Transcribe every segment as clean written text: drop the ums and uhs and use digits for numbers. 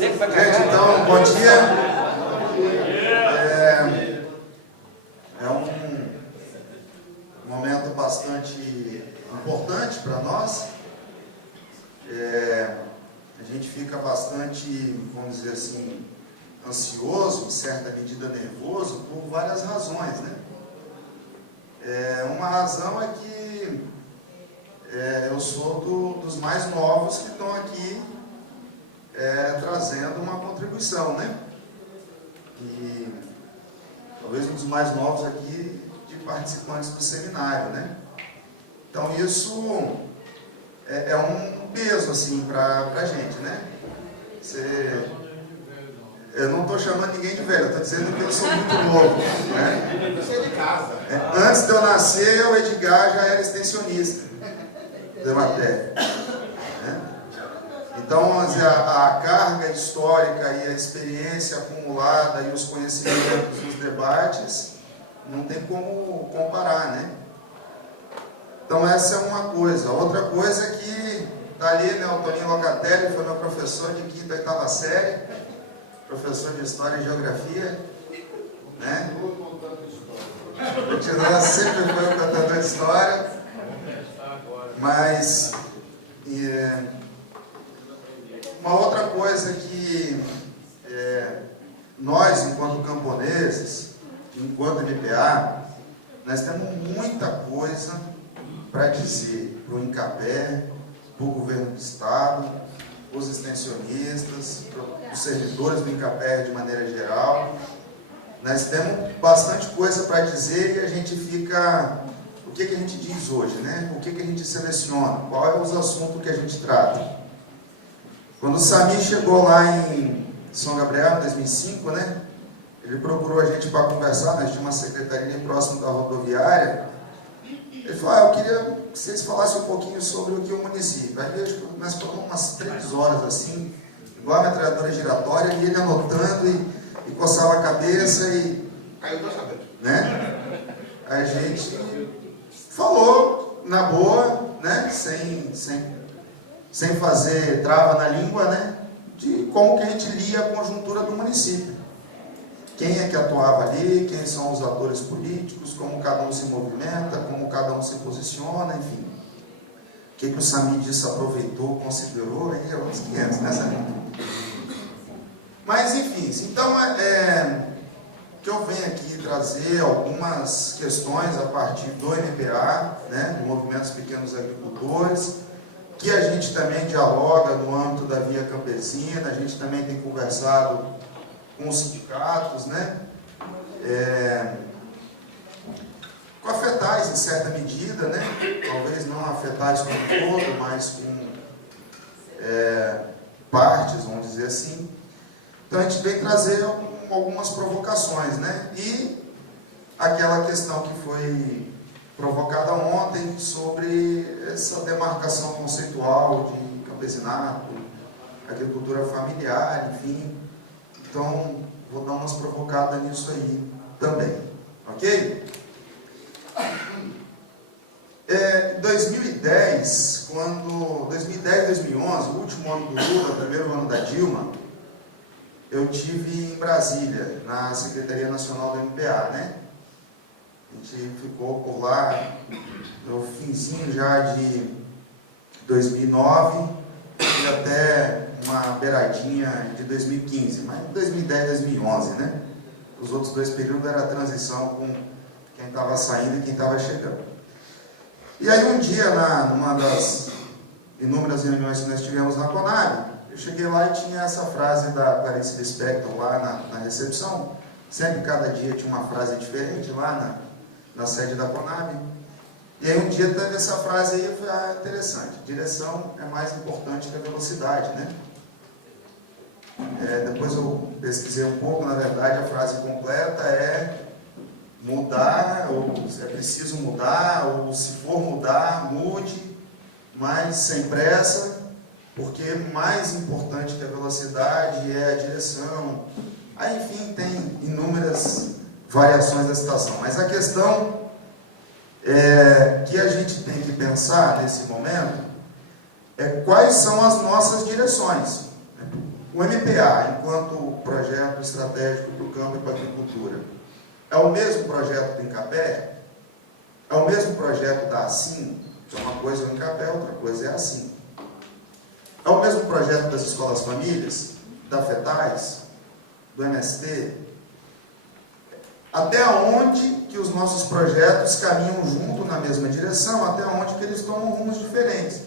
Gente, então, bom dia. É um momento bastante importante para nós. A gente fica bastante, vamos dizer assim, ansioso, em certa medida nervoso, por várias razões, né? Uma razão é que eu sou dos mais novos que estão aqui trazendo uma contribuição, né? E talvez um dos mais novos aqui de participantes do seminário, né? Então isso é um peso assim para a gente, né? Eu não estou chamando ninguém de velho, estou dizendo que eu sou muito novo, né? Você é de casa. Antes de eu nascer, o Edgar já era extensionista da matéria. Então, vamos dizer, a carga histórica e a experiência acumulada e os conhecimentos dos debates, não tem como comparar, né? Então, essa é uma coisa. Outra coisa é que está ali, né, o Toninho Locatelli foi meu professor de 5ª e 8ª série, professor de História e Geografia, né? Continua, sempre foi um contador de história, mas uma outra coisa que nós, enquanto camponeses, enquanto MPA, nós temos muita coisa para dizer para o INCAPé, para o governo do Estado, os extensionistas, os servidores do INCAPé de maneira geral. Nós temos bastante coisa para dizer e a gente fica... O que a gente diz hoje, né? O que a gente seleciona? Qual é os assuntos que a gente trata? Quando o Samir chegou lá em São Gabriel, em 2005, né? Ele procurou a gente para conversar, nós tínhamos uma secretaria próximo da rodoviária. Ele falou, eu queria que vocês falassem um pouquinho sobre o que é o município. Aí nós falamos umas 3 horas assim, igual a metralhadora giratória, e ele anotando e coçava a cabeça e... Caiu na cabeça. Né? A gente falou na boa, né? Sem fazer trava na língua, né? De como que a gente lia a conjuntura do município. Quem é que atuava ali, quem são os atores políticos, como cada um se movimenta, como cada um se posiciona, enfim. O que o Samir disse, aproveitou, considerou, aí é uns 500, né, Samir? Mas, enfim, então, que eu venho aqui trazer algumas questões a partir do MPA, né, do Movimento dos Pequenos Agricultores, que a gente também dialoga no âmbito da Via Campesina, a gente também tem conversado com os sindicatos, né? Com a FETAS, em certa medida, né? Talvez não a FETAS como um todo, mas com partes, vamos dizer assim. Então a gente vem trazer algumas provocações, né? E aquela questão que foi provocada ontem sobre essa demarcação conceitual de campesinato, agricultura familiar, enfim. Então, vou dar umas provocadas nisso aí também, ok? Em 2010, 2011, o último ano do Lula, o primeiro ano da Dilma, eu tive em Brasília, na Secretaria Nacional do MPA, né? A gente ficou por lá no finzinho já de 2009 e até uma beiradinha de 2015, mas 2010, 2011, né? Os outros 2 períodos era a transição com quem estava saindo e quem estava chegando. E aí um dia, numa das inúmeras reuniões que nós tivemos na Conab, eu cheguei lá e tinha essa frase da Clarice Lispector lá na recepção. Sempre, cada dia, tinha uma frase diferente lá na sede da Conab. E aí um dia teve essa frase aí, eu falei, interessante, direção é mais importante que a velocidade, né? Depois eu pesquisei um pouco, na verdade a frase completa é mudar, ou se é preciso mudar, ou se for mudar, mude, mas sem pressa, porque mais importante que a velocidade é a direção. Aí, enfim, tem inúmeras variações da situação, mas a questão que a gente tem que pensar nesse momento quais são as nossas direções. o MPA, enquanto projeto estratégico para o campo e para a agricultura, é o mesmo projeto do INCAPé? É o mesmo projeto da ASSIM? Uma coisa é o INCAPé, outra coisa é a ASSIM. É o mesmo projeto das escolas famílias, da FETAIS, do MST? Até onde que os nossos projetos caminham junto na mesma direção, até onde que eles tomam rumos diferentes.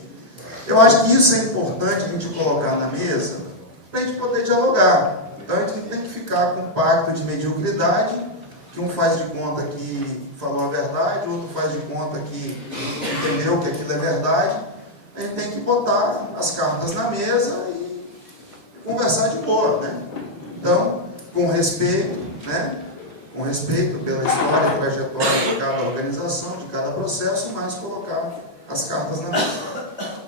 Eu acho que isso é importante a gente colocar na mesa, para a gente poder dialogar. Então a gente tem que ficar com um pacto de mediocridade, que um faz de conta que falou a verdade, o outro faz de conta que entendeu que aquilo é verdade. A gente tem que botar as cartas na mesa e conversar de boa, né? Então, com respeito, né? Com respeito pela história e trajetória de cada organização, de cada processo, mas colocar as cartas na mesa.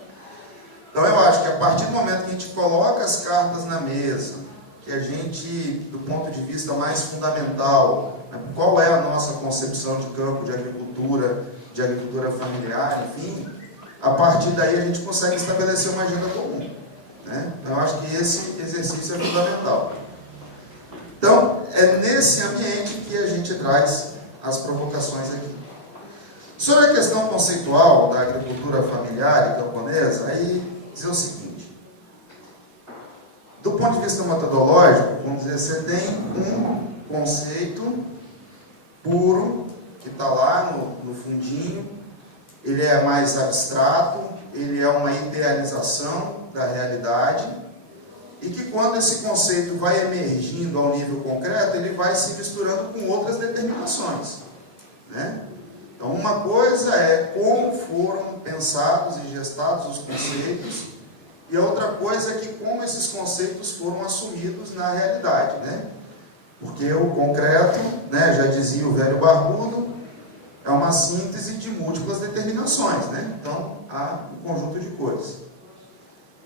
Então, eu acho que a partir do momento que a gente coloca as cartas na mesa, que a gente, do ponto de vista mais fundamental, né, qual é a nossa concepção de campo, de agricultura familiar, enfim, a partir daí a gente consegue estabelecer uma agenda comum, né? Então, eu acho que esse exercício é fundamental. Então, é nesse ambiente que a gente traz as provocações aqui. Sobre a questão conceitual da agricultura familiar e camponesa, aí dizer o seguinte: do ponto de vista metodológico, vamos dizer, você tem um conceito puro, que está lá no fundinho, ele é mais abstrato, ele é uma idealização da realidade, e que quando esse conceito vai emergindo ao nível concreto, ele vai se misturando com outras determinações, né? Então, uma coisa é como foram pensados e gestados os conceitos, e a outra coisa é que como esses conceitos foram assumidos na realidade, né? Porque o concreto, né, já dizia o velho barbudo, é uma síntese de múltiplas determinações, né? Então, há um conjunto de coisas.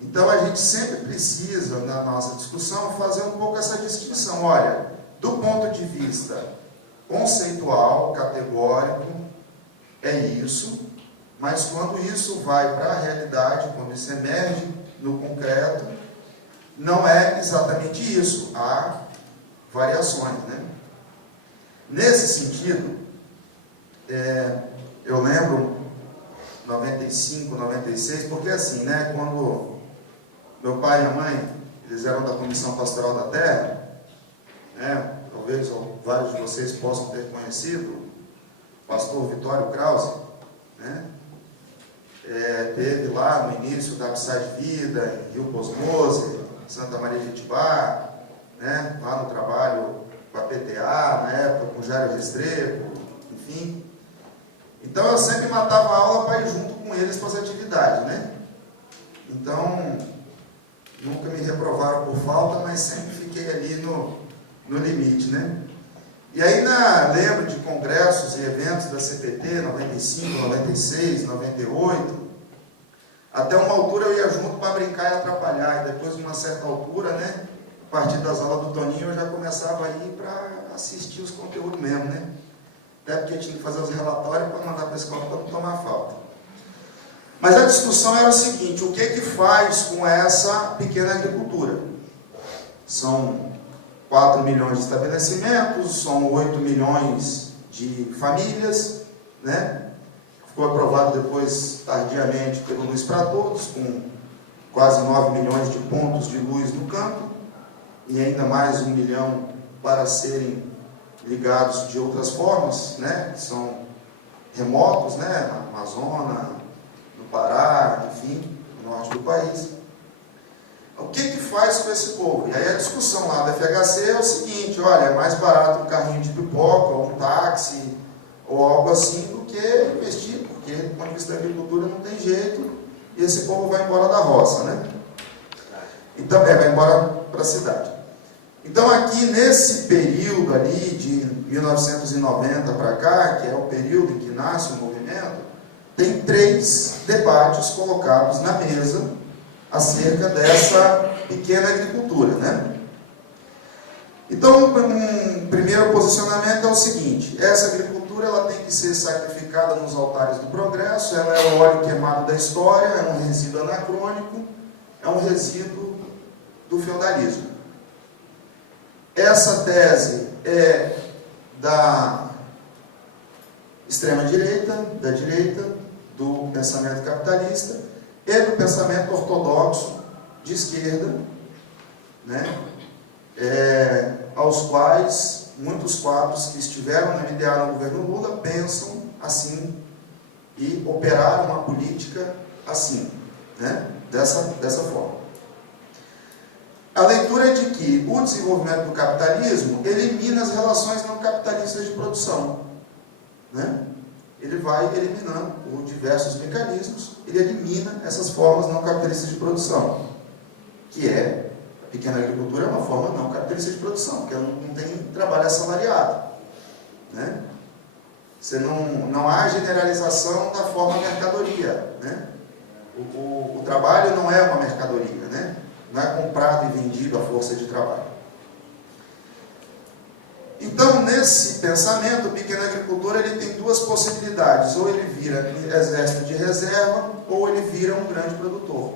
Então, a gente sempre precisa, na nossa discussão, fazer um pouco essa distinção. Olha, do ponto de vista conceitual, categórico, é isso, mas quando isso vai para a realidade, quando isso emerge no concreto, não é exatamente isso. Há variações, né? Nesse sentido, eu lembro 95, 96, porque assim, né, quando meu pai e a mãe, eles eram da Comissão Pastoral da Terra, né, talvez vários de vocês possam ter conhecido o pastor Vitório Krause, né, teve lá no início da Upside Vida, em Rio Cosmose, Santa Maria de Itibá, né, lá no trabalho com a PTA, na época com o Jairo Restrepo, enfim. Então eu sempre matava a aula para ir junto com eles para as atividades, né? Então, nunca me reprovaram por falta, mas sempre fiquei ali no limite, né? E aí, lembro de congressos e eventos da CPT, 95, 96, 98, até uma altura eu ia junto para brincar e atrapalhar, e depois de uma certa altura, né, a partir das aulas do Toninho, eu já começava a ir para assistir os conteúdos mesmo, né? Até porque tinha que fazer os relatórios para mandar para a escola para não tomar falta. Mas a discussão era o seguinte: o que faz com essa pequena agricultura? São 4 milhões de estabelecimentos, são 8 milhões de famílias, né? Ficou aprovado depois, tardiamente, pelo Luz para Todos, com quase 9 milhões de pontos de luz no campo, e ainda mais 1 milhão para serem ligados de outras formas, né? Que são remotos, né? Na Amazônia, no Pará, enfim, no norte do país. O que faz com esse povo? E aí a discussão lá da FHC é o seguinte: olha, é mais barato um carrinho de pipoca, ou um táxi, ou algo assim, do que investir, porque do ponto de vista da agricultura não tem jeito, e esse povo vai embora da roça, né? Então, vai embora para a cidade. Então, aqui nesse período ali, de 1990 para cá, que é o período em que nasce o movimento, tem 3 debates colocados na mesa acerca dessa pequena agricultura, né? Então, um primeiro posicionamento é o seguinte: essa agricultura ela tem que ser sacrificada nos altares do progresso, ela é o óleo queimado da história, é um resíduo anacrônico, é um resíduo do feudalismo. Essa tese é da extrema-direita, da direita, do pensamento capitalista e do pensamento ortodoxo de esquerda, né? Aos quais muitos quadros que estiveram no ideal no governo Lula pensam assim e operaram uma política assim, né? Dessa forma. A leitura é de que o desenvolvimento do capitalismo elimina as relações não capitalistas de produção, né? Ele vai eliminando por diversos mecanismos, ele elimina essas formas não capitalistas de produção, que é, a pequena agricultura é uma forma não capitalista de produção, porque ela não tem trabalho assalariado, né? Você não há generalização da forma mercadoria, né? O trabalho não é uma mercadoria, né? Não é comprado e vendido à força de trabalho. Então, nesse pensamento, o pequeno agricultor ele tem duas possibilidades: ou ele vira exército de reserva, ou ele vira um grande produtor.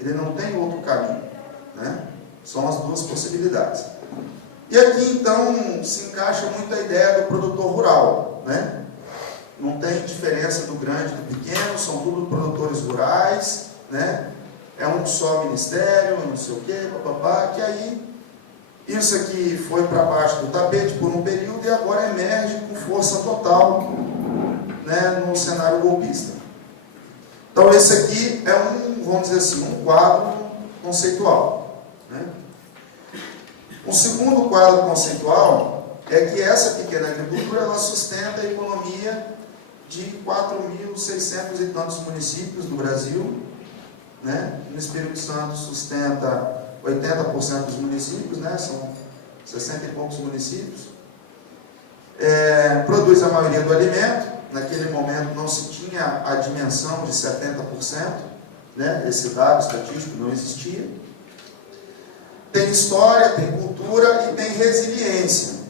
Ele não tem outro caminho, né? São as duas possibilidades. E aqui, então, se encaixa muito a ideia do produtor rural, né? Não tem diferença do grande e do pequeno, são tudo produtores rurais, né? É um só ministério, não sei o quê, papapá, que aí isso aqui foi para baixo do tapete por um período e agora emerge com força total, né, no cenário golpista. Então esse aqui é vamos dizer assim, um quadro conceitual, né? O segundo quadro conceitual é que essa pequena agricultura ela sustenta a economia de 4.600 e tantos municípios do Brasil, né? No Espírito Santo sustenta 80% dos municípios, né? São 60 e poucos municípios. Produz a maioria do alimento. Naquele momento não se tinha a dimensão de 70%, né? Esse dado estatístico não existia. Tem história, tem cultura e tem resiliência.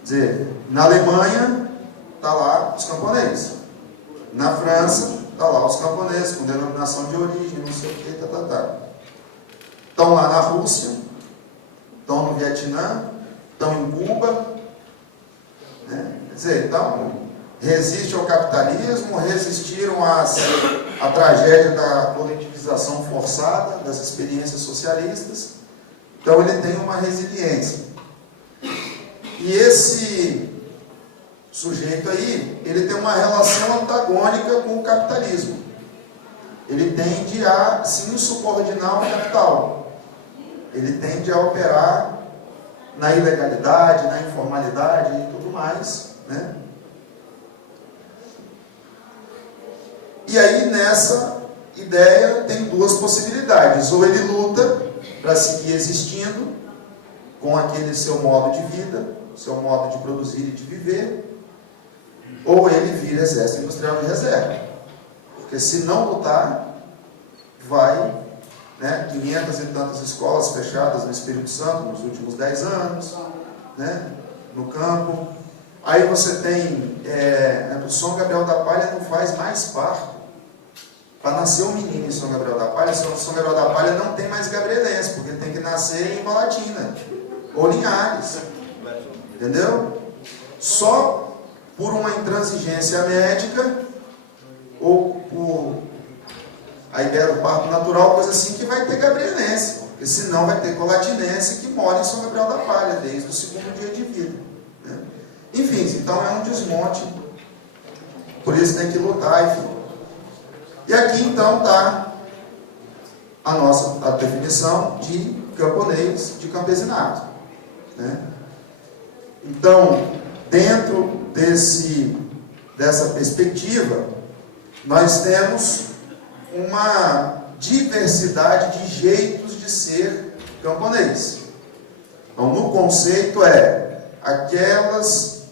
Quer dizer, na Alemanha está lá os camponeses. Na França está lá os camponeses com denominação de origem, não sei o que, Estão lá na Rússia, estão no Vietnã, estão em Cuba, né? Quer dizer, então, resistem ao capitalismo, resistiram à tragédia da coletivização forçada, das experiências socialistas. Então, ele tem uma resiliência. E esse sujeito aí, ele tem uma relação antagônica com o capitalismo. Ele tende a se insubordinar ao capital. Ele tende a operar na ilegalidade, na informalidade e tudo mais, né? E aí, nessa ideia, tem duas possibilidades. Ou ele luta para seguir existindo com aquele seu modo de vida, seu modo de produzir e de viver, ou ele vira exército industrial de reserva. Porque se não lutar, vai, né, 500 e tantas escolas fechadas no Espírito Santo nos últimos 10 anos, né, no campo. Aí você tem, o São Gabriel da Palha não faz mais parto. Para nascer um menino em São Gabriel da Palha, São Gabriel da Palha não tem mais gabrielense, porque ele tem que nascer em Balatina, ou Linhares, entendeu? Só por uma intransigência médica, ou por a ideia do parto natural, coisa assim, que vai ter gabrielense, porque senão vai ter colatinense que mora em São Gabriel da Palha, desde o segundo dia de vida, né? Enfim, então é um desmonte, por isso tem que lutar, enfim. E aqui então está a definição de camponês, de campesinato, né? Então, dentro dessa perspectiva, nós temos uma diversidade de jeitos de ser camponês. Então, no conceito aquelas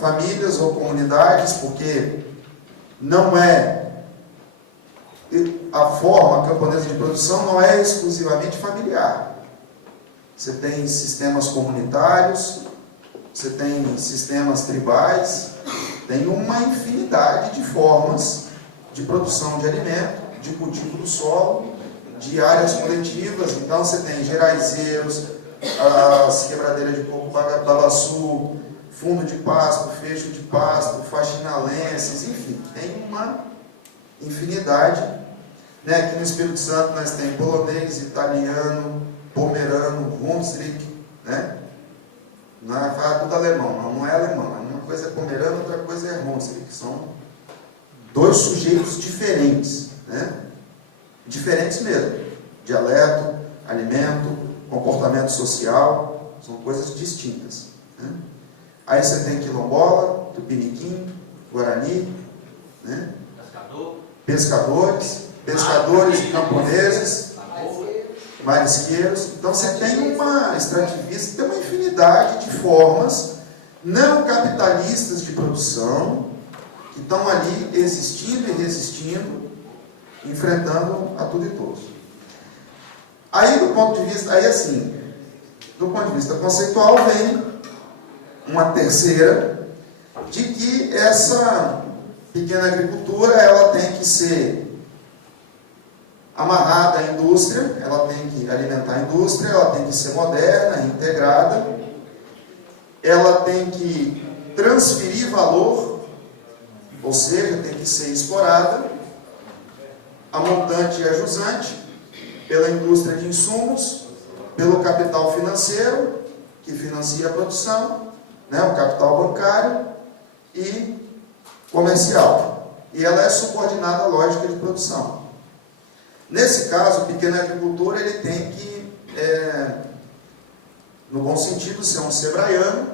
famílias ou comunidades, porque não é a forma camponesa de produção não é exclusivamente familiar. Você tem sistemas comunitários, você tem sistemas tribais, tem uma infinidade de formas de produção de alimento, de cultivo do solo, de áreas coletivas. Então você tem geraizeiros, as quebradeiras de coco babaçu, fundo de pasto, fecho de pasto, faxinalenses, enfim, tem uma infinidade. Né? Aqui no Espírito Santo nós temos polonês, italiano, pomerano, Hunsrück, né? Não é falar tudo alemão, não é alemão. Uma coisa é pomerano, outra coisa é Hunsrück. São dois sujeitos diferentes, né? Diferentes mesmo. Dialeto, alimento, comportamento social, são coisas distintas. Né? Aí você tem quilombola, tupiniquim, guarani, né? Pescadores e camponeses, marisqueiros. Então você tem uma extrativista, tem uma infinidade de formas não capitalistas de produção que estão ali existindo e resistindo, enfrentando a tudo e todos. Aí do ponto de vista conceitual vem uma terceira, de que essa pequena agricultura ela tem que ser amarrada à indústria, ela tem que alimentar a indústria, ela tem que ser moderna, integrada, ela tem que transferir valor, ou seja, tem que ser explorada, a montante e a jusante, pela indústria de insumos, pelo capital financeiro, que financia a produção, né, o capital bancário e comercial. E ela é subordinada à lógica de produção. Nesse caso, o pequeno agricultor ele tem que, no bom sentido, ser um sebraiano,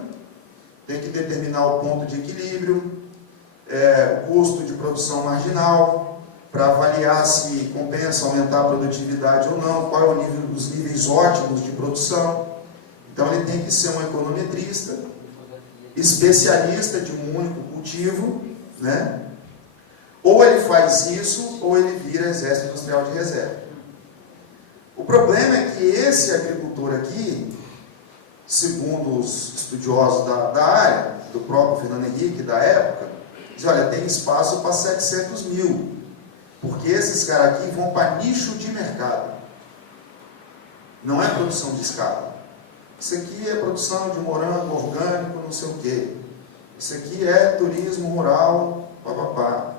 tem que determinar o ponto de equilíbrio, o custo de produção marginal, para avaliar se compensa aumentar a produtividade ou não, qual é o nível, os níveis ótimos de produção. Então ele tem que ser um econometrista, especialista de um único cultivo, né? Ou ele faz isso, ou ele vira exército industrial de reserva. O problema é que esse agricultor aqui, segundo os estudiosos da área, do próprio Fernando Henrique, da época, diz, olha, tem espaço para 700 mil, porque esses caras aqui vão para nicho de mercado. Não é produção de escala. Isso aqui é produção de morango orgânico, não sei o quê. Isso aqui é turismo rural, papapá.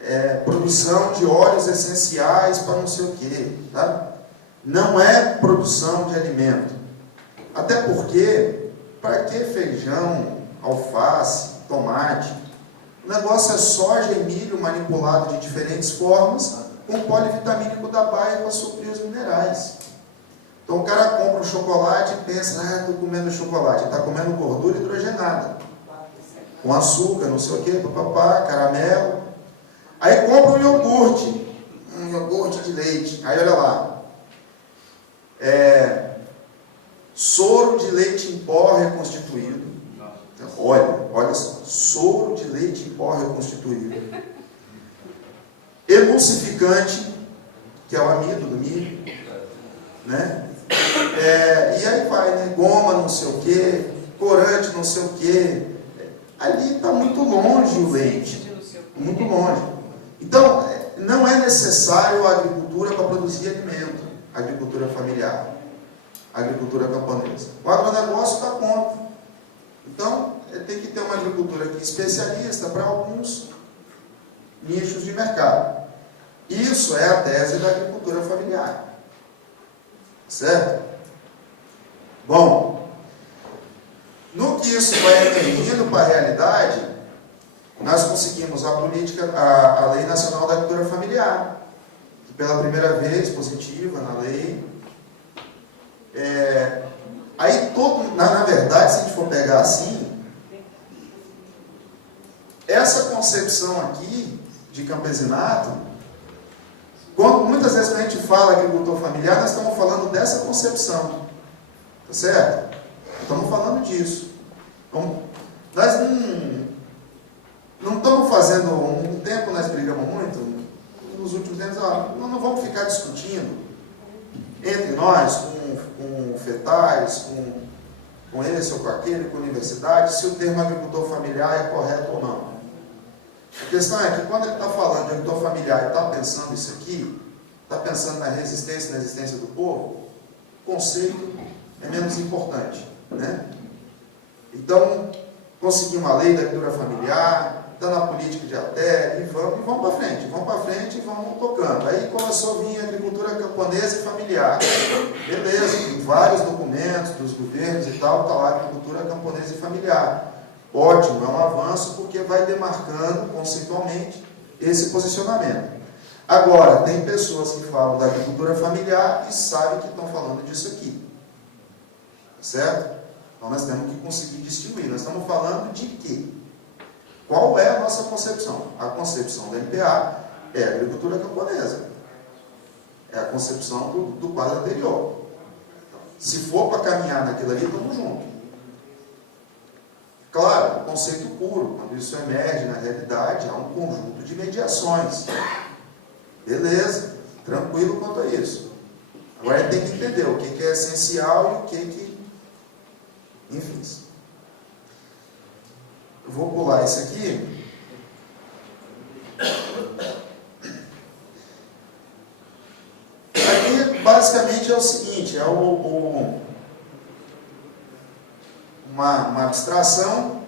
É produção de óleos essenciais para não sei o quê. Tá? Não é produção de alimento. Até porque, para que feijão, alface, tomate? O negócio é soja e milho manipulado de diferentes formas, com polivitamínico da baia para suprir os minerais. Então o cara compra um chocolate e pensa, estou comendo chocolate. Ele está comendo gordura hidrogenada, com açúcar, não sei o que, papapá, caramelo. Aí compra um iogurte de leite. Aí olha lá, soro de leite em pó reconstituído. Olha só, soro de leite em pó reconstituído. Emulsificante, que é o amido do milho, né? E aí vai, né? Goma não sei o que, corante não sei o que. Ali está muito longe o leite, muito longe. Então, não é necessário a agricultura para produzir alimento, a agricultura familiar, a agricultura camponesa. O agronegócio dá conta. Então, tem que ter uma agricultura aqui especialista para alguns nichos de mercado. Isso é a tese da agricultura familiar. Certo? Bom, no que isso vai emergindo para a realidade, nós conseguimos a política, a Lei Nacional da Agricultura Familiar, que pela primeira vez, positiva na lei. Aí na verdade, se a gente for pegar assim, essa concepção aqui de campesinato, muitas vezes quando a gente fala agricultor familiar, nós estamos falando dessa concepção, tá certo? Estamos falando disso. Então, nós não estamos fazendo, um tempo nós brigamos muito, nos últimos tempos, não vamos ficar discutindo entre nós, com fetais, com esse ou com aquele, com a universidade, se o termo agricultor familiar é correto ou não. A questão é que quando ele está falando de agricultor familiar e está pensando isso aqui, Está pensando na resistência e na existência do povo? O conceito é menos importante, né? Então, conseguir uma lei da agricultura familiar, dando a política de até, e vamos para frente, e vamos tocando. Aí começou a vir a agricultura camponesa e familiar. Beleza, tem vários documentos dos governos e tal, está lá a agricultura camponesa e familiar. Ótimo, é um avanço porque vai demarcando conceitualmente esse posicionamento. Agora, tem pessoas que falam da agricultura familiar e sabem que estão falando disso aqui. Certo? Então nós temos que conseguir distinguir. Nós estamos falando de quê? Qual é a nossa concepção? A concepção da MPA é a agricultura camponesa. É a concepção do quadro anterior. Se for para caminhar naquilo ali, estamos juntos. Claro, o conceito puro, quando isso emerge na realidade, há um conjunto de mediações. Beleza, tranquilo quanto a isso. Agora tem que entender o que é essencial e o que... Enfim. Eu vou pular isso aqui. Aqui, basicamente, é o seguinte, é uma abstração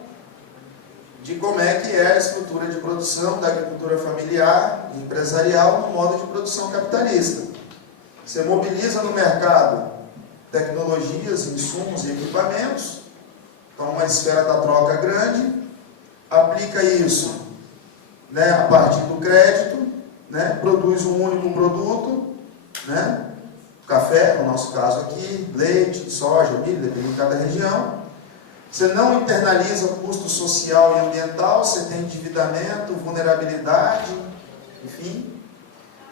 de como é que é a estrutura de produção da agricultura familiar e empresarial no modo de produção capitalista. Você mobiliza no mercado tecnologias, insumos e equipamentos, então uma esfera da troca grande, aplica isso, né, a partir do crédito, né, produz um único produto, né, café, no nosso caso aqui, leite, soja, milho, dependendo de cada região. Você não internaliza o custo social e ambiental, você tem endividamento, vulnerabilidade, enfim.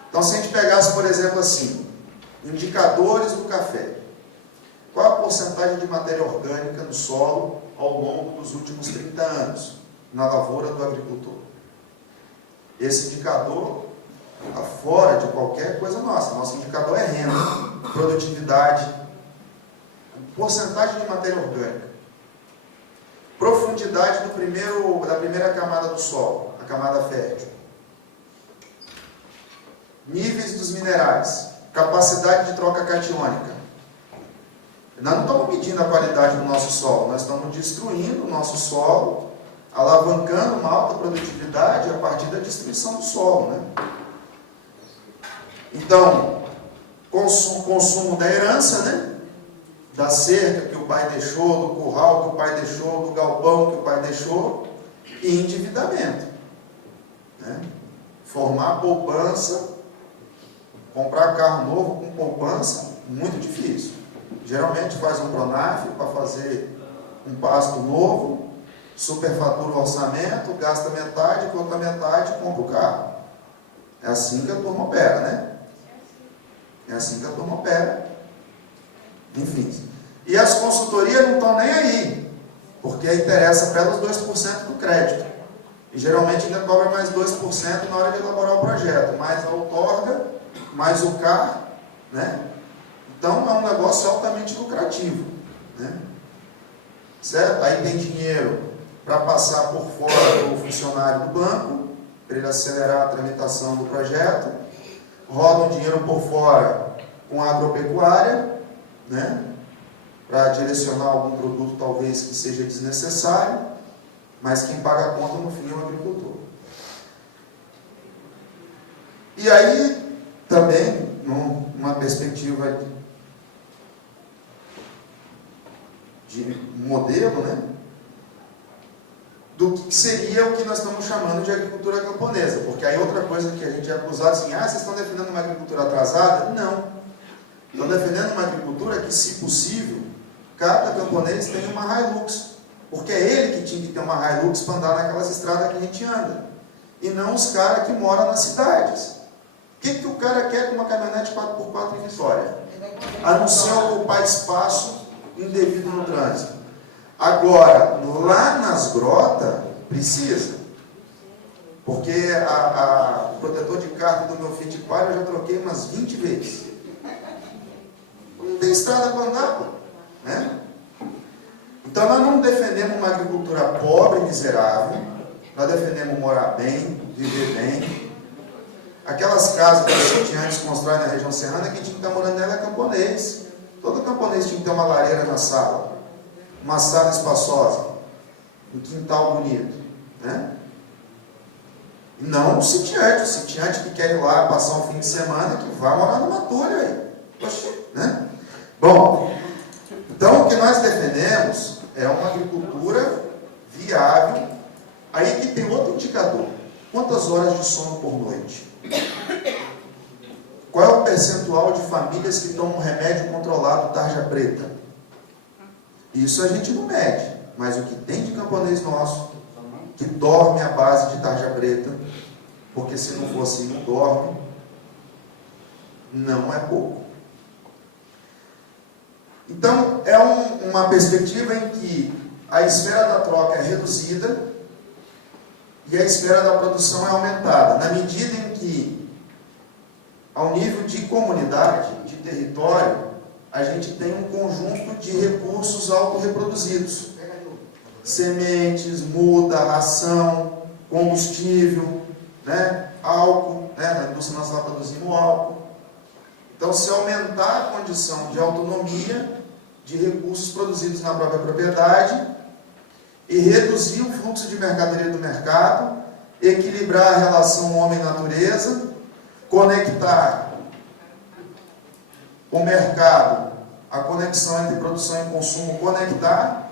Então, se a gente pegasse, por exemplo, assim, indicadores do café. Qual a porcentagem de matéria orgânica no solo ao longo dos últimos 30 anos, na lavoura do agricultor? Esse indicador está fora de qualquer coisa nossa. Nosso indicador é renda, produtividade, porcentagem de matéria orgânica. Profundidade da primeira camada do solo, a camada fértil. Níveis dos minerais, capacidade de troca catiônica. Nós não estamos medindo a qualidade do nosso solo, nós estamos destruindo o nosso solo, alavancando uma alta produtividade a partir da destruição do solo, né? Então, consumo da herança, né? Da cerca que o pai deixou, do curral que o pai deixou, do galpão que o pai deixou, e endividamento, né? Formar poupança, comprar carro novo com poupança, muito difícil. Geralmente faz um Pronaf para fazer um pasto novo, superfatura o orçamento, gasta metade, com outra metade compra o carro. É assim que a turma opera, né? É assim que a turma opera. Enfim. E as consultorias não estão nem aí, porque interessa para elas 2% do crédito. E geralmente ainda cobra mais 2% na hora de elaborar o projeto, mais a outorga, mais o CAR, né? Então é um negócio altamente lucrativo, né? Certo? Aí tem dinheiro para passar por fora do funcionário do banco, para ele acelerar a tramitação do projeto, roda um dinheiro por fora com a agropecuária, né? Para direcionar algum produto talvez que seja desnecessário, mas quem paga a conta no fim é o agricultor. E aí, também, numa perspectiva de modelo, né, do que seria o que nós estamos chamando de agricultura camponesa, porque aí outra coisa que a gente é acusado assim, vocês estão defendendo uma agricultura atrasada? Não. Estão defendendo uma agricultura que, se possível, cada camponês tem uma Hilux, porque é ele que tinha que ter uma Hilux para andar naquelas estradas que a gente anda, e não os caras que moram nas cidades. O que o cara quer com uma caminhonete 4x4 em Vitória? A não ser ocupar espaço indevido no trânsito. Agora, lá nas grotas, precisa. Porque o protetor de carro do meu Fit Quad eu já troquei umas 20 vezes. Não tem estrada para andar, pô, né? Então nós não defendemos uma agricultura pobre e miserável, nós defendemos morar bem, viver bem. Aquelas casas que os sitiantes constroem na região serrana, quem tinha que estar morando nela é camponês. Todo camponês tinha que ter uma lareira na sala, uma sala espaçosa, um quintal bonito, né? Não o sitiante que quer ir lá passar um fim de semana, que vai morar numa tulha aí. Poxa, né? Bom, então o que nós defendemos é uma agricultura viável. Aí que tem outro indicador. Quantas horas de sono por noite? Qual é o percentual de famílias que tomam remédio controlado tarja preta? Isso a gente não mede, mas o que tem de camponês nosso, que dorme à base de tarja preta, porque se não for assim, não dorme, não é pouco. Então, é uma perspectiva em que a esfera da troca é reduzida e a esfera da produção é aumentada, na medida em que, ao nível de comunidade, de território, a gente tem um conjunto de recursos autorreproduzidos. Sementes, muda, ração, combustível, né? Álcool, né? Na indústria nós produzimos álcool. Então, se aumentar a condição de autonomia de recursos produzidos na própria propriedade e reduzir o fluxo de mercadoria do mercado, equilibrar a relação homem-natureza, conectar o mercado, a conexão entre produção e consumo, conectar.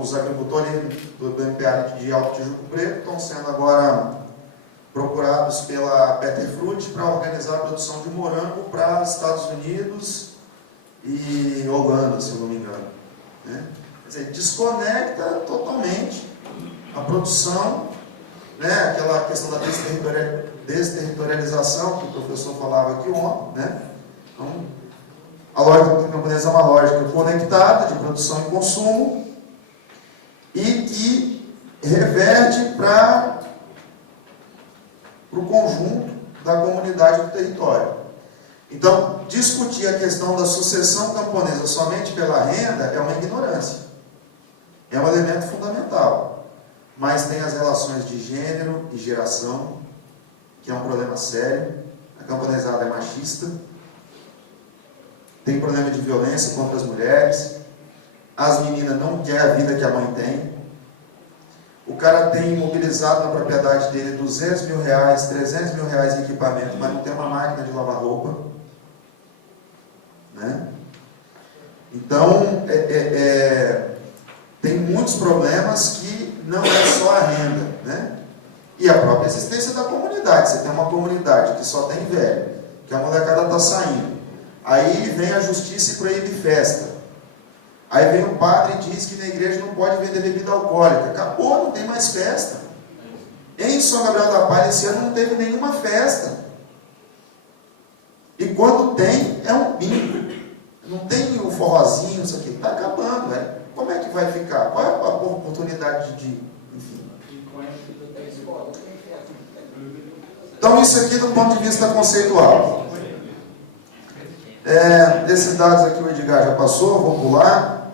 Os agricultores do MPA de Alto Tijuco Preto estão sendo agora procurados pela Peter Fruit para organizar a produção de morango para Estados Unidos e Holanda, se eu não me engano. Né? Quer dizer, desconecta totalmente a produção, né? Aquela questão da desterritorialização que o professor falava aqui ontem. Né? Então, a lógica camponesa é uma lógica conectada de produção e consumo, e que reverte para o conjunto da comunidade do território. Então, discutir a questão da sucessão camponesa somente pela renda é uma ignorância. É um elemento fundamental. Mas tem as relações de gênero e geração, que é um problema sério. A camponesada é machista. Tem problema de violência contra as mulheres. As meninas não querem a vida que a mãe tem. O cara tem imobilizado na propriedade dele 200 mil reais, 300 mil reais em equipamento, mas não tem uma máquina de lavar roupa. Né? Então, tem muitos problemas que não é só a renda. Né? E a própria existência da comunidade. Você tem uma comunidade que só tem velho, que a molecada está saindo. Aí vem a justiça e proíbe festa. Aí vem o padre e diz que na igreja não pode vender bebida alcoólica. Acabou, não tem mais festa. Em São Gabriel da Palha esse ano não teve nenhuma festa. E quando tem, é um bingo. Não tem o forrozinho, isso aqui. Está acabando, velho. Como é que vai ficar? Qual é a oportunidade de enfim. Então isso aqui do ponto de vista conceitual. Desses dados aqui o Edgar já passou, vou pular.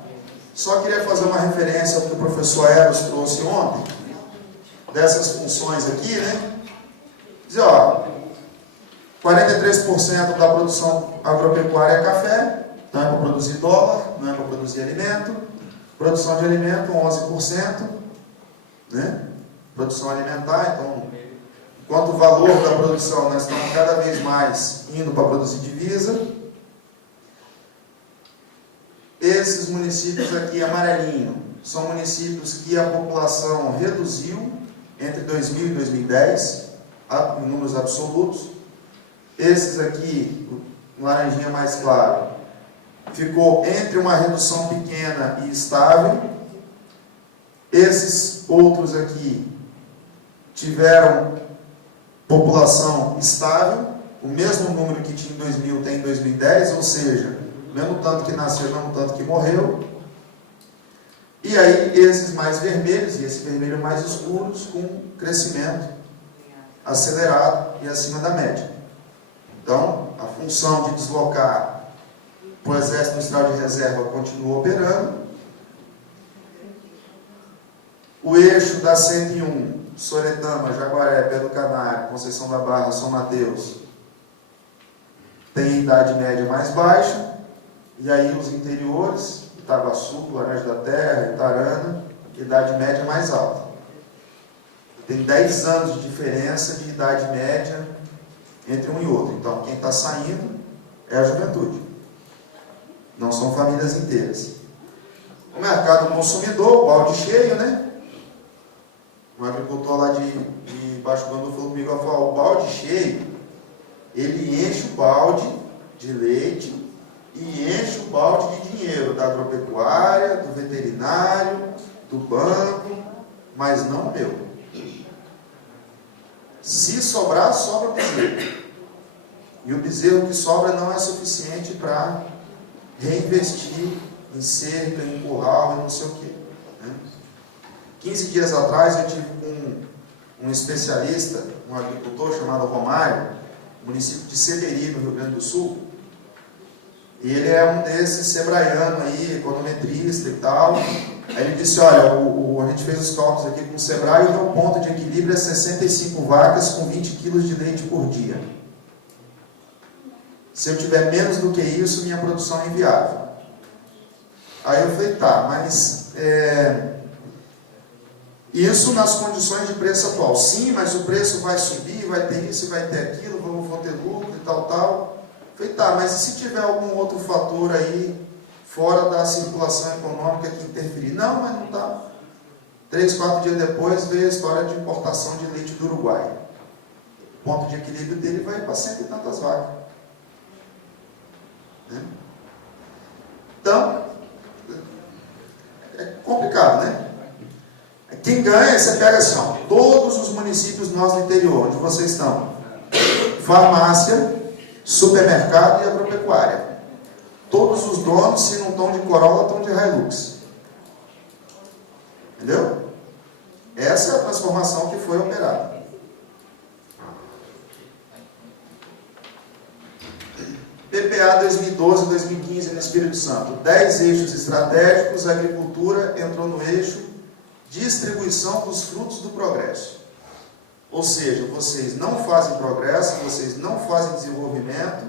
Só queria fazer uma referência ao que o professor Eros trouxe ontem, dessas funções aqui, né? Dizer, ó, 43% da produção agropecuária é café, não é para produzir dólar, não é para produzir alimento. Produção de alimento, 11%, né? Produção alimentar, então, enquanto o valor da produção, nós estamos cada vez mais indo para produzir divisa. Esses municípios aqui, amarelinho, são municípios que a população reduziu entre 2000 e 2010, em números absolutos. Esses aqui, o laranjinha mais claro, ficou entre uma redução pequena e estável. Esses outros aqui tiveram população estável, o mesmo número que tinha em 2000 tem em 2010, ou seja, mesmo tanto que nasceu, mesmo tanto que morreu. E aí, esses mais vermelhos e esse vermelho mais escuros, com crescimento acelerado e acima da média. Então, a função de deslocar o Exército Industrial de Reserva continua operando. O eixo da 101 Soretama, Jaguaré, Pedro Canário, Conceição da Barra, São Mateus, tem idade média mais baixa, e aí os interiores, Itaguaçu, Laranja da Terra, Itarana, idade média mais alta. Tem 10 anos de diferença de idade média entre um e outro. Então, quem está saindo é a juventude. Não são famílias inteiras. O mercado consumidor, o balde cheio, né? Um agricultor lá de Baixo Guandu falou comigo, o balde cheio, ele enche o balde de leite e enche o balde de dinheiro da agropecuária, do veterinário, do banco, mas não o meu. Se sobrar, sobra bezerro. E o bezerro que sobra não é suficiente para reinvestir em cerca, em curral e não sei o quê. 15 dias atrás eu tive com um especialista, um agricultor chamado Romário, município de Seberi, no Rio Grande do Sul. E ele é um desses sebraiano aí, econometrista e tal. Aí ele disse, olha, a gente fez os cálculos aqui com o Sebrae e o meu ponto de equilíbrio é 65 vacas com 20 quilos de leite por dia. Se eu tiver menos do que isso, minha produção é inviável. Aí eu falei, tá, mas isso nas condições de preço atual. Sim, mas o preço vai subir, vai ter isso, vai ter aquilo, vou ter lucro e tal. Eu falei, tá, mas e se tiver algum outro fator aí fora da circulação econômica que interferir? Não, mas não está. 3, 4 dias depois veio a história de importação de leite do Uruguai. O ponto de equilíbrio dele vai para 100 e tantas vacas. Então, é complicado, né? Quem ganha, você pega assim, ó, todos os municípios nossos do interior, onde vocês estão, farmácia, supermercado e agropecuária. Todos os donos, se não estão de Corolla, estão de Hilux. Entendeu? Essa é a transformação que foi operada. PPA 2012-2015 no Espírito Santo. 10 eixos estratégicos, a agricultura entrou no eixo distribuição dos frutos do progresso. Ou seja, vocês não fazem progresso, vocês não fazem desenvolvimento,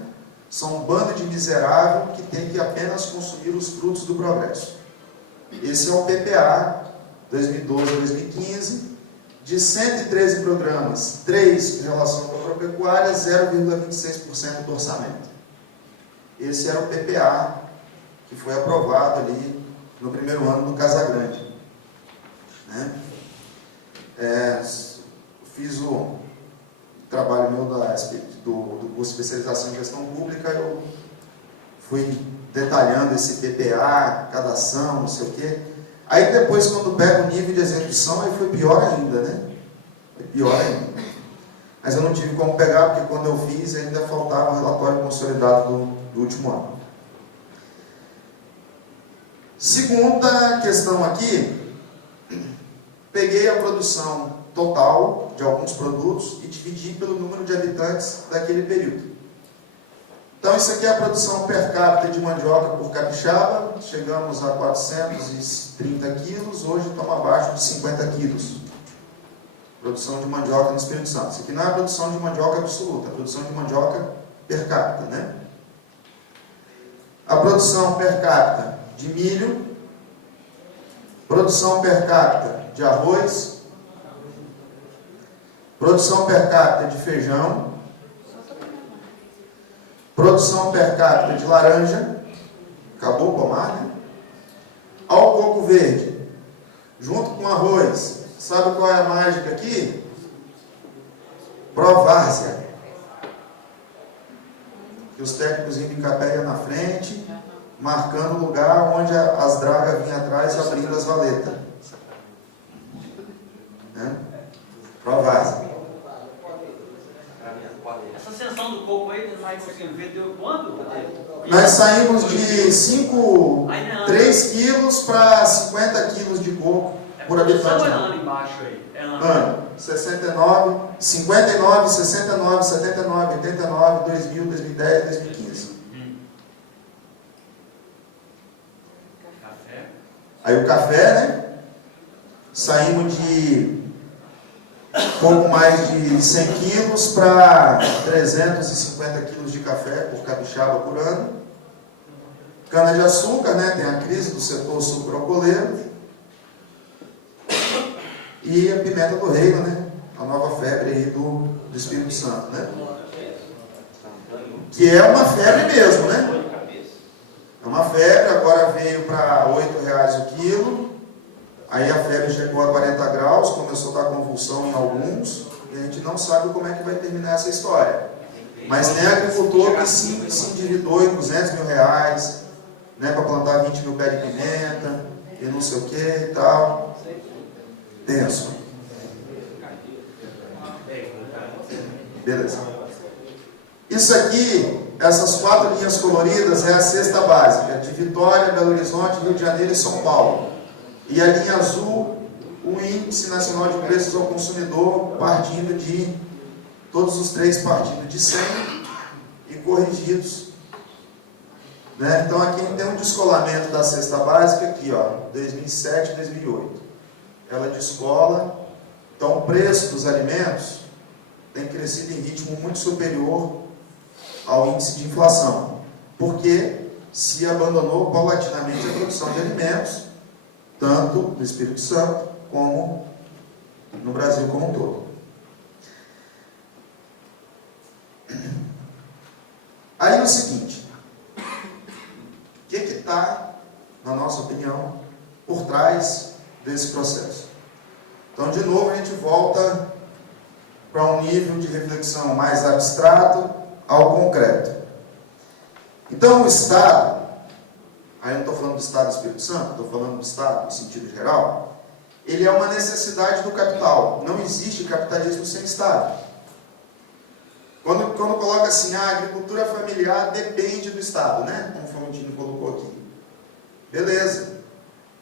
são um bando de miserável que tem que apenas consumir os frutos do progresso. Esse é o PPA 2012-2015, de 113 programas, 3 em relação com a agropecuária, 0,26% do orçamento. Esse era o PPA que foi aprovado ali no primeiro ano do Casagrande. Fiz o trabalho meu do curso de especialização em gestão pública, eu fui detalhando esse PPA, cada ação, não sei o quê. Aí depois, quando pega o nível de execução, aí foi pior ainda, né? Foi pior ainda. Mas eu não tive como pegar, porque quando eu fiz, ainda faltava o relatório consolidado do último ano. Segunda questão aqui, peguei a produção total de alguns produtos e dividi pelo número de habitantes daquele período. Então, isso aqui é a produção per capita de mandioca por capixaba. Chegamos a 430 quilos, hoje estamos abaixo de 50 quilos. Produção de mandioca no Espírito Santo. Isso aqui não é a produção de mandioca absoluta, é a produção de mandioca per capita, né? A produção per capita de milho, produção per capita de arroz, produção per capita de feijão, produção per capita de laranja, acabou o pomar, né? Ao coco verde, junto com arroz, sabe qual é a mágica aqui? Provárzea. Que os técnicos indo em capé na frente, marcando o lugar onde as dragas vinham atrás e abrindo as valetas. Provárzea. Essa ascensão do coco aí, nós conseguimos ver, deu quando? Nós saímos de 3 quilos para 50 quilos de coco por habitante. É ano embaixo aí. Ano, 69, 59, 69, 79, 89, 2000, 2010, 2015. Café. Aí o café, né? Saímos de pouco mais de 100 quilos para 350 quilos de café por capixaba por ano. Cana-de-açúcar, né? Tem a crise do setor sucroalcooleiro. E a pimenta do reino, né? A nova febre aí do Espírito Santo, né? Que é uma febre mesmo, né? É uma febre, agora veio para R$ 8,00 o quilo. Aí a febre chegou a 40 graus, começou a dar convulsão em alguns, e a gente não sabe como é que vai terminar essa história. Mas tem agricultor que se endividou em R$ 200 mil, né, para plantar 20 mil pés de pimenta, e não sei o que e tal. Tenso. Beleza. Isso aqui, essas 4 linhas coloridas, é a cesta básica de Vitória, Belo Horizonte, Rio de Janeiro e São Paulo. E a linha azul, o Índice Nacional de Preços ao Consumidor, partindo de todos os 3 partindo de 100 e corrigidos. Né? Então aqui tem um descolamento da cesta básica aqui, ó, 2007 e 2008. Ela descola. Então o preço dos alimentos tem crescido em ritmo muito superior ao índice de inflação, porque se abandonou paulatinamente a produção de alimentos, tanto no Espírito Santo como no Brasil como um todo. Aí é o seguinte, o que está, na nossa opinião, por trás desse processo? Então, de novo, a gente volta para um nível de reflexão mais abstrato ao concreto. Então, o Estado, aí eu não estou falando do Estado do Espírito Santo, estou falando do Estado em sentido geral, ele é uma necessidade do capital. Não existe capitalismo sem Estado. Quando coloca assim, a agricultura familiar depende do Estado, né? Como o Florentino colocou aqui. Beleza.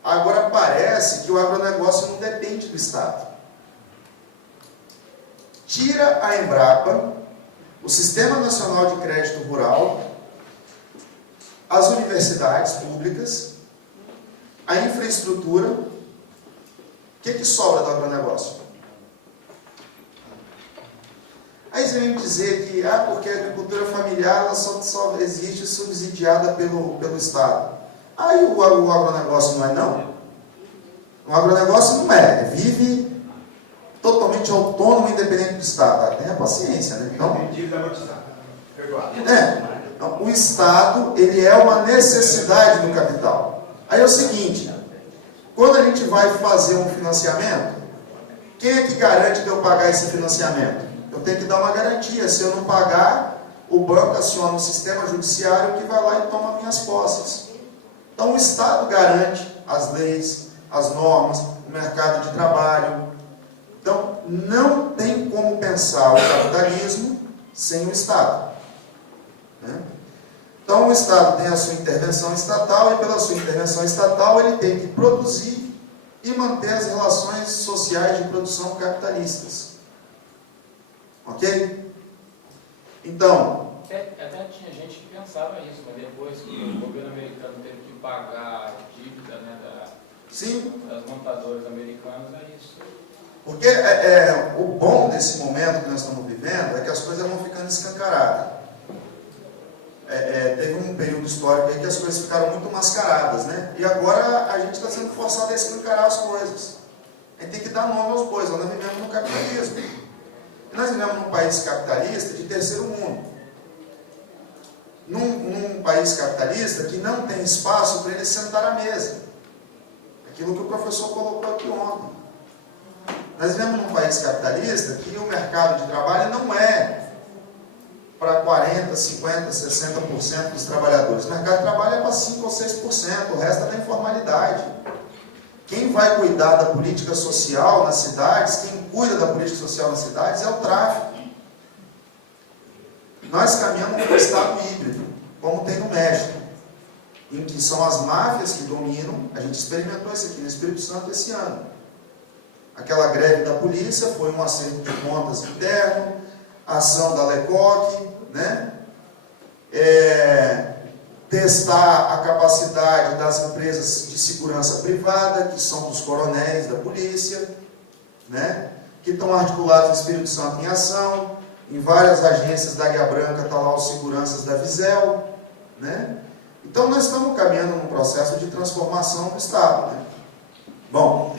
Agora parece que o agronegócio não depende do Estado. Tira a Embrapa, o Sistema Nacional de Crédito Rural, as universidades públicas, a infraestrutura, o que sobra do agronegócio? Aí você vem dizer que, porque a agricultura familiar ela só existe subsidiada pelo Estado. Aí o agronegócio não é não? O agronegócio não é, vive totalmente autônomo e independente do Estado. Tenha paciência, né? Então, o Estado, ele é uma necessidade do capital. Aí é o seguinte, quando a gente vai fazer um financiamento, quem é que garante de eu pagar esse financiamento? Eu tenho que dar uma garantia. Se eu não pagar, o banco aciona o sistema judiciário que vai lá e toma minhas posses. Então o Estado garante as leis, as normas, o mercado de trabalho. Então não tem como pensar o capitalismo sem o Estado, né? Então o Estado tem a sua intervenção estatal e pela sua intervenção estatal ele tem que produzir e manter as relações sociais de produção capitalistas. Ok? Então... Até tinha gente que pensava isso, mas depois que o governo americano teve que pagar a dívida, né, das montadoras americanas, é isso. Porque o bom desse momento que nós estamos vivendo é que as coisas vão ficando escancaradas. Teve um período histórico aí que as coisas ficaram muito mascaradas, né? E agora a gente está sendo forçado a escancarar as coisas. A gente tem que dar nome aos bois. Nós vivemos no capitalismo. E nós vivemos num país capitalista de terceiro mundo. Num país capitalista que não tem espaço para ele sentar à mesa. Aquilo que o professor colocou aqui ontem. Nós vivemos num país capitalista que o mercado de trabalho não é para 40%, 50%, 60% dos trabalhadores. O mercado de trabalho é para 5% ou 6%, o resto é da informalidade. Quem vai cuidar da política social nas cidades, quem cuida da política social nas cidades é o tráfico. Nós caminhamos para um estado híbrido, como tem no México, em que são as máfias que dominam. A gente experimentou isso aqui no Espírito Santo esse ano. Aquela greve da polícia foi um acerto de contas interno, a ação da Lecoq, né? Testar a capacidade das empresas de segurança privada, que são dos coronéis da polícia, né? que estão articulados no Espírito Santo em Ação, em várias agências da Águia Branca, está lá os seguranças da Visel, né? Então nós estamos caminhando num processo de transformação do Estado, né? Bom,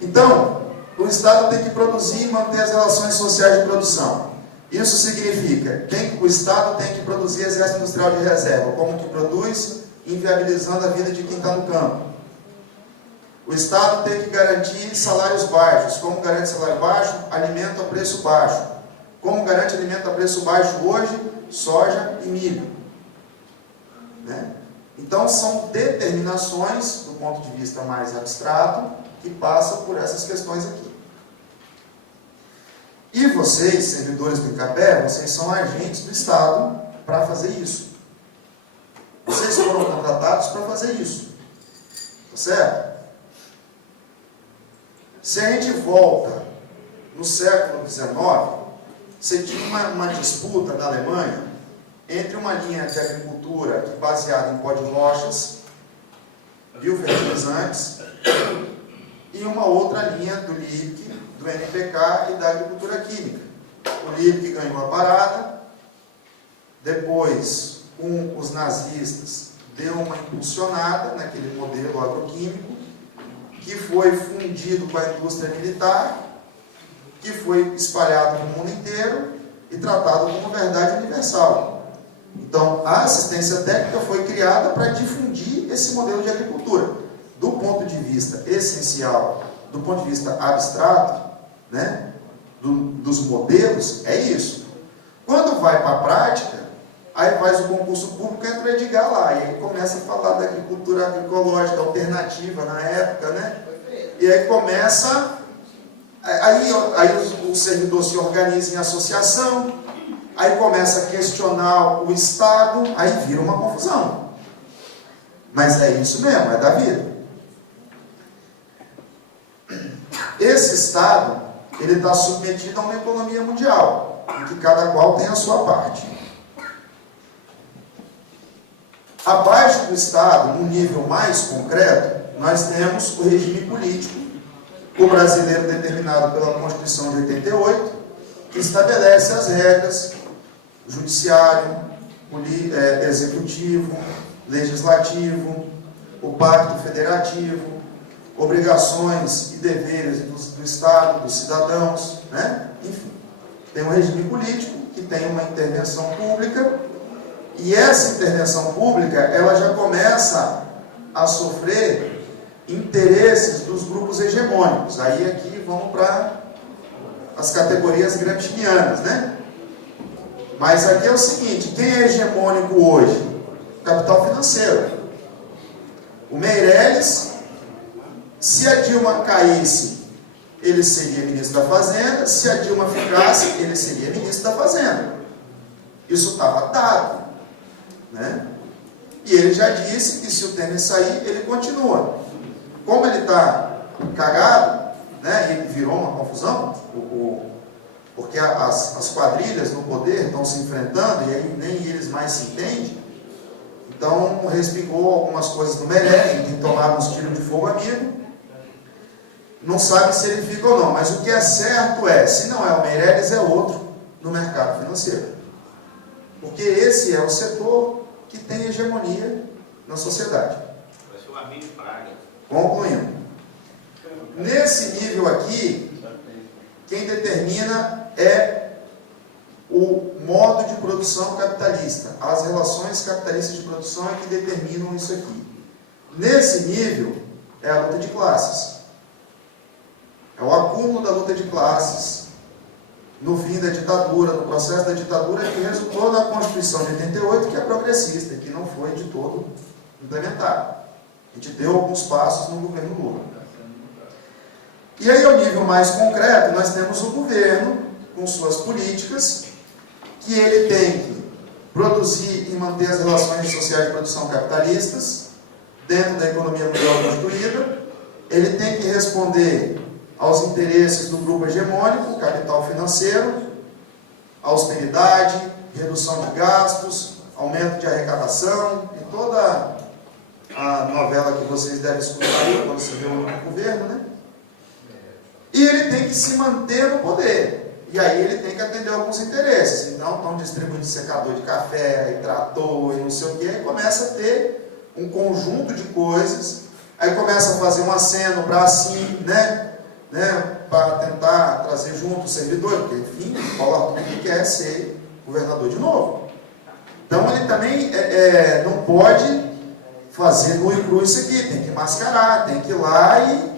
então, o Estado tem que produzir e manter as relações sociais de produção. Isso significa que o Estado tem que produzir exército industrial de reserva. Como que produz? Inviabilizando a vida de quem está no campo. O Estado tem que garantir salários baixos. Como garante salário baixo? Alimento a preço baixo. Como garante alimento a preço baixo hoje? Soja e milho. Né? Então, são determinações, do ponto de vista mais abstrato, que passam por essas questões aqui. E vocês, servidores do ICAPE, vocês são agentes do Estado para fazer isso. Vocês foram contratados para fazer isso. Tá certo? Se a gente volta no século XIX, você tinha uma disputa na Alemanha entre uma linha de agricultura baseada em pó de rochas, biofertilizantes, e uma outra linha do Liebig, do NPK e da agricultura química. O Liebig ganhou a parada, depois, com os nazistas, deu uma impulsionada naquele modelo agroquímico, que foi fundido com a indústria militar, que foi espalhado no mundo inteiro e tratado como verdade universal. Então, a assistência técnica foi criada para difundir esse modelo de agricultura. Do ponto de vista essencial, do ponto de vista abstrato, né, dos modelos, é isso. Quando vai para a prática, aí faz o concurso público, entra o Edgar lá, e aí começa a falar da agricultura agroecológica alternativa na época, né? E aí começa, aí o servidor se organiza em associação, aí começa a questionar o Estado, aí vira uma confusão. Mas é isso mesmo, é da vida. Esse Estado, ele está submetido a uma economia mundial, em que cada qual tem a sua parte. Abaixo do Estado, num nível mais concreto, nós temos o regime político, o brasileiro determinado pela Constituição de 88, que estabelece as regras, judiciário, executivo, legislativo, o pacto federativo, obrigações e deveres do Estado, dos cidadãos, né? Enfim, tem um regime político que tem uma intervenção pública, e essa intervenção pública, ela já começa a sofrer interesses dos grupos hegemônicos. Aí aqui vamos para as categorias gramscianas, né? Mas aqui é o seguinte, quem é hegemônico hoje? Capital financeiro. O Meirelles, se a Dilma caísse, ele seria ministro da Fazenda, se a Dilma ficasse, ele seria ministro da Fazenda. Isso estava dado, né? E ele já disse que se o Temer sair, ele continua. Como ele está cagado, né, ele virou uma confusão, porque as quadrilhas no poder estão se enfrentando e aí nem eles mais se entendem. Então respingou algumas coisas no Meirelles, tem tomado uns tiros de fogo amigo. Não sabe se ele fica ou não, mas o que é certo é, se não é o Meirelles, é outro no mercado financeiro. Porque esse é o setor que tem hegemonia na sociedade. Vai ser o amigo Praga. Concluindo. Nesse nível aqui, quem determina é o modo de produção capitalista. As relações capitalistas de produção é que determinam isso aqui. Nesse nível, é a luta de classes. É o acúmulo da luta de classes no fim da ditadura, no processo da ditadura, que resultou na Constituição de 88, que é progressista, que não foi de todo implementada. A gente deu alguns passos no governo Lula. E aí, ao nível mais concreto, nós temos o governo, com suas políticas, que ele tem que produzir e manter as relações sociais de produção capitalistas, dentro da economia mundial constituída. Ele tem que responder aos interesses do grupo hegemônico, capital financeiro, austeridade, redução de gastos, aumento de arrecadação, e toda a novela que vocês devem escutar aí, quando se vê o governo, né? E ele tem que se manter no poder. E aí ele tem que atender alguns interesses. Então estão distribuindo secador de café, e trator, e não sei o quê, e começa a ter um conjunto de coisas. Aí começa a fazer um aceno para assim, para tentar trazer junto o servidor, porque enfim, o que quer ser governador de novo. Então ele também não pode fazer nu e cru isso aqui, tem que mascarar, tem que ir lá e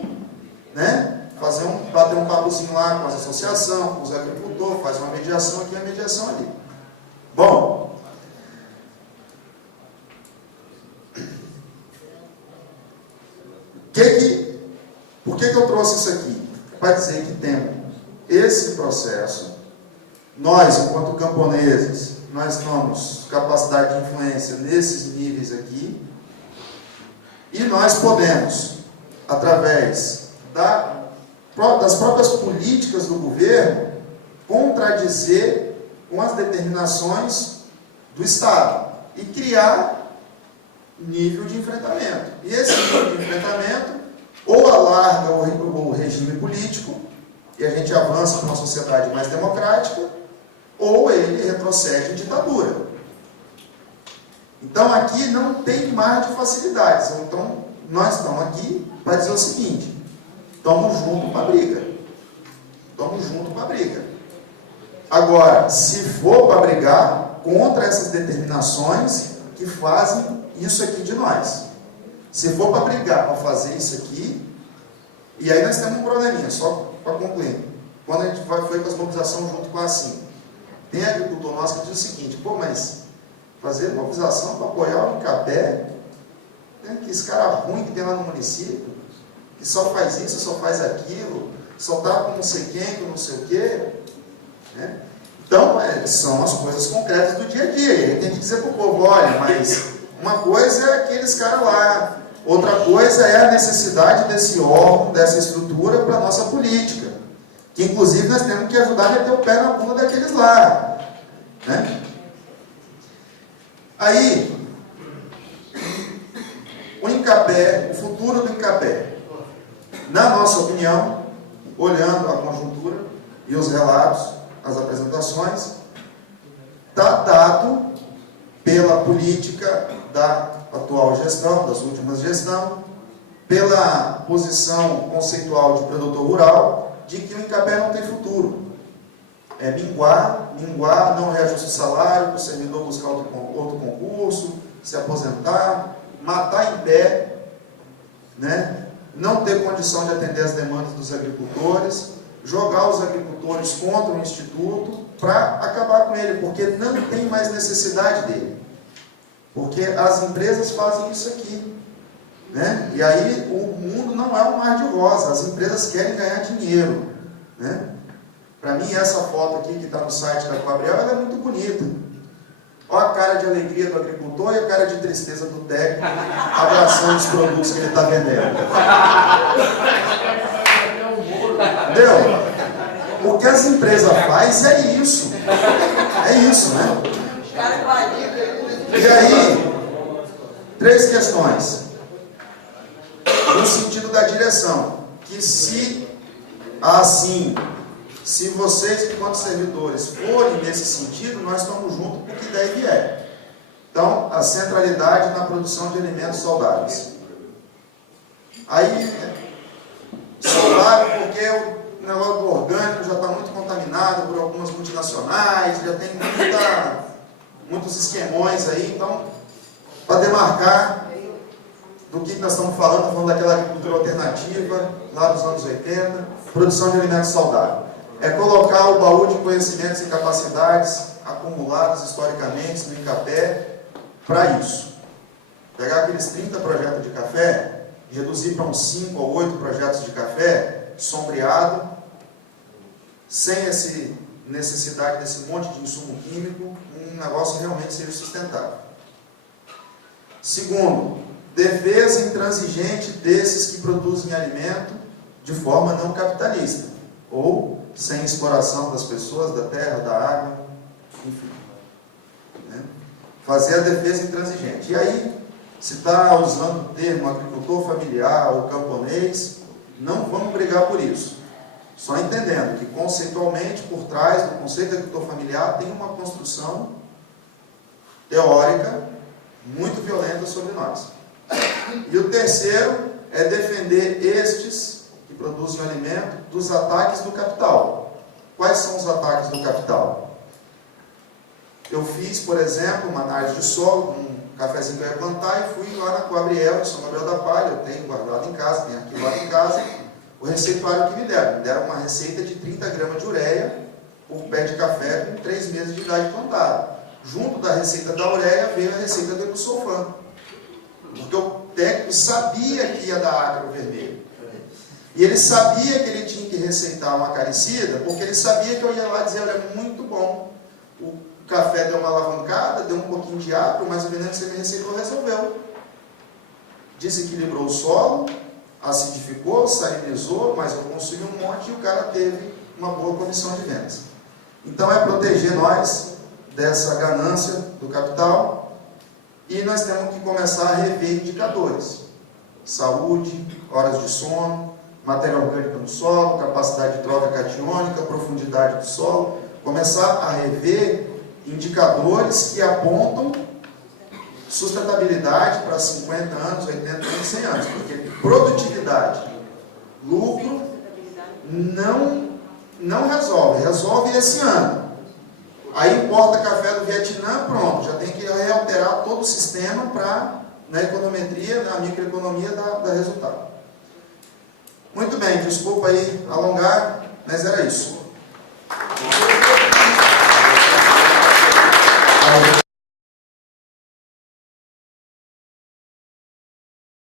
bater um papozinho lá com as associações, com os agricultores, faz uma mediação aqui, uma mediação ali. Bom, por que eu trouxe isso aqui? Para dizer que temos esse processo, nós, enquanto camponeses, nós temos capacidade de influência nesses níveis aqui, e nós podemos, através das próprias políticas do governo, contradizer com as determinações do Estado e criar nível de enfrentamento. E esse nível de enfrentamento ou alarga o regime político e a gente avança para uma sociedade mais democrática, ou ele retrocede em ditadura. Então aqui não tem mar de facilidades. Então nós estamos aqui para dizer o seguinte: estamos juntos para a briga. Estamos juntos para a briga. Agora, se for para brigar contra essas determinações que fazem isso aqui de nós, se for para brigar para fazer isso aqui, e aí nós temos um probleminha, só para concluir. Quando a gente foi com as mobilizações junto com a Assim, tem agricultor nosso que diz o seguinte: mas fazer mobilização para apoiar o Incapé, que esse cara ruim que tem lá no município, que só faz isso, só faz aquilo, só está com não sei quem, com não sei o quê. Então, são as coisas concretas do dia a dia. E aí tem que dizer para o povo: olha, mas uma coisa é aqueles caras lá, outra coisa é a necessidade desse órgão, dessa estrutura para a nossa política. Que inclusive nós temos que ajudar a meter o pé na bunda daqueles lá. Aí, o Incapé, o futuro do Incapé, na nossa opinião, olhando a conjuntura e os relatos, as apresentações, está dado pela política da atual gestão, das últimas gestões, pela posição conceitual de produtor rural, de que o Incapé não tem futuro. É minguar, não reajuste o salário, para o servidor buscar outro concurso, se aposentar, matar em pé, não ter condição de atender as demandas dos agricultores, jogar os agricultores contra o Instituto para acabar com ele, porque não tem mais necessidade dele. Porque as empresas fazem isso aqui. E aí o mundo não é um mar de rosa, as empresas querem ganhar dinheiro. Para mim, essa foto aqui que está no site da Coabriel, ela é muito bonita. Olha a cara de alegria do agricultor e a cara de tristeza do técnico, abraçando os produtos que ele está vendendo. Entendeu? O que as empresas fazem é isso. É isso, E aí, 3 questões. No sentido da direção, que se vocês, enquanto servidores, forem nesse sentido, nós estamos juntos com o que der e vier. Então, a centralidade na produção de alimentos saudáveis. Aí, saudável porque o negócio do orgânico já está muito contaminado por algumas multinacionais, já tem muitos esquemões aí, então, para demarcar do que nós estamos falando daquela agricultura alternativa, lá dos anos 80, produção de alimentos saudáveis. É colocar o baú de conhecimentos e capacidades acumulados historicamente no Incapé para isso. Pegar aqueles 30 projetos de café, reduzir para uns 5 ou 8 projetos de café, sombreado, sem essa necessidade desse monte de insumo químico, um negócio realmente seja sustentável. Segundo, defesa intransigente desses que produzem alimento de forma não capitalista, ou sem exploração das pessoas, da terra, da água, enfim. Fazer a defesa intransigente. E aí, se está usando o termo agricultor familiar ou camponês, não vamos brigar por isso. Só entendendo que conceitualmente, por trás do conceito de agricultor familiar, tem uma construção teórica muito violenta sobre nós. E o terceiro é defender estes que produzem o alimento dos ataques do capital. Quais são os ataques do capital? Eu fiz, por exemplo, uma análise de solo, um cafezinho que eu ia plantar, e fui lá na Coabriel, de São Gabriel da Palha, eu tenho guardado em casa, tenho arquivado em casa, o receituário que me deram. Me deram uma receita de 30 gramas de ureia por pé de café com 3 meses de idade plantado. Junto da receita da ureia veio a receita do ecosulfan. Porque o técnico sabia que ia dar acro vermelho. E ele sabia que ele tinha que receitar uma acaricida, porque ele sabia que eu ia lá dizer, olha, é muito bom. O café deu uma alavancada, deu um pouquinho de acro, mas o veneno que você me receitou resolveu. Desequilibrou o solo, acidificou, salinizou, mas eu consumi um monte e o cara teve uma boa comissão de vendas. Então é proteger nós dessa ganância do capital, e nós temos que começar a rever indicadores. Saúde, horas de sono, matéria orgânica no solo, capacidade de troca catiônica, profundidade do solo. Começar a rever indicadores que apontam sustentabilidade para 50 anos, 80 anos, 100 anos. Porque produtividade, lucro, não resolve esse ano. Aí importa café do Vietnã, pronto, já tem que realterar todo o sistema para, na econometria, na microeconomia, dar resultado. Muito bem, desculpa aí alongar, mas era isso.